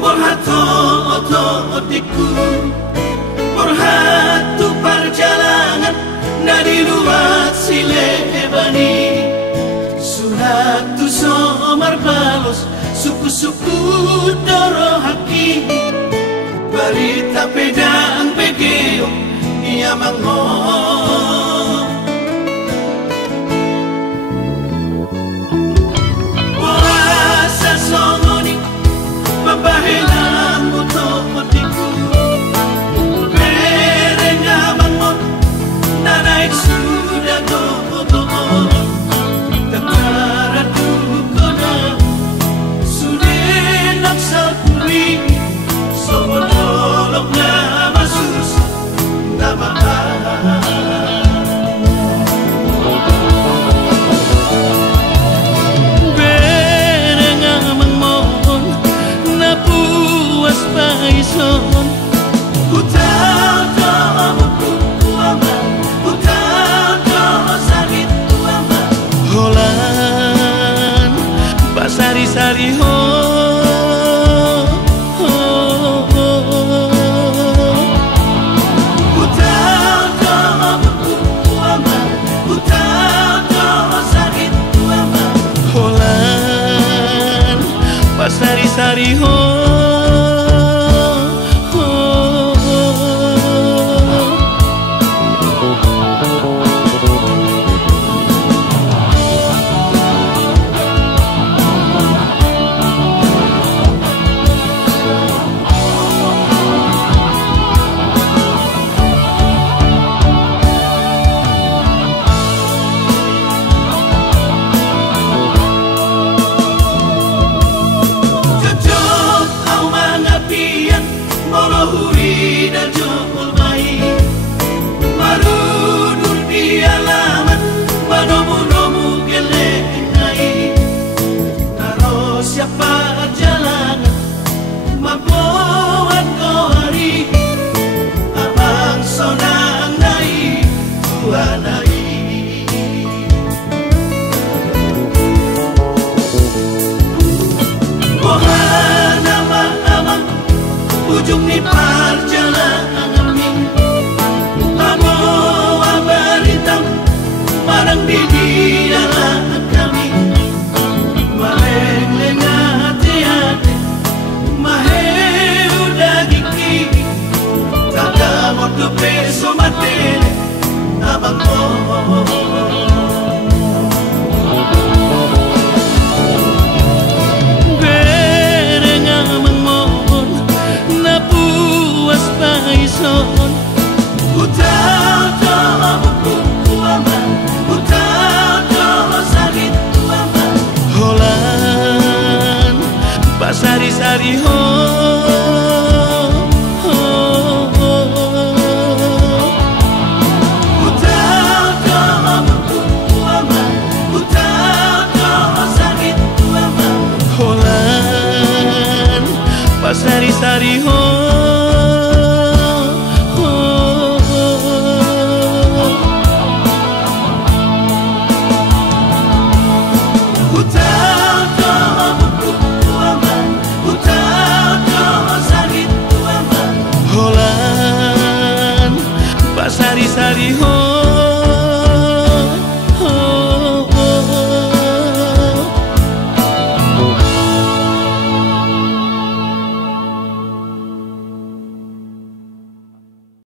Borhato oto otiku, borhatu perjalanan dari luar Silebani. Suratu somar balos, suku-suku doro haki. Berita pedang begeo, ia mangong. Puasa songoni, mabahelang muto motiku. Berenga mangong, nanaik sudah to-to-on. Tekaratu koda, sudah naksal puri. Sobolok nama sus, nama berenga mangmon, na puas paison. Utau to'amuku kuama, utau to'o sakit kuama. Holan, basari-sari ho. Sari-sari ho, ho, ho. Huri dan jokul mai marudur di alaman manomu-nomu geleng-ai. Naro siapa jalanan mampuan kau hari abang sonang nai tuanai. Mohana amang ujung ni perjalanan kami, membawa berita marang di dalam kami. Maleng-leng hati-hati, maheu dagiki, tak mau tu peso matele, abang paison. Utau to'amuku kuama, utau to'o sakit kuama. Holan, basari-sari ho, ho, ho. Utau to'amuku kuama, utau to'o sakit kuama. Holan, basari-sari ho. Sari-sari ho.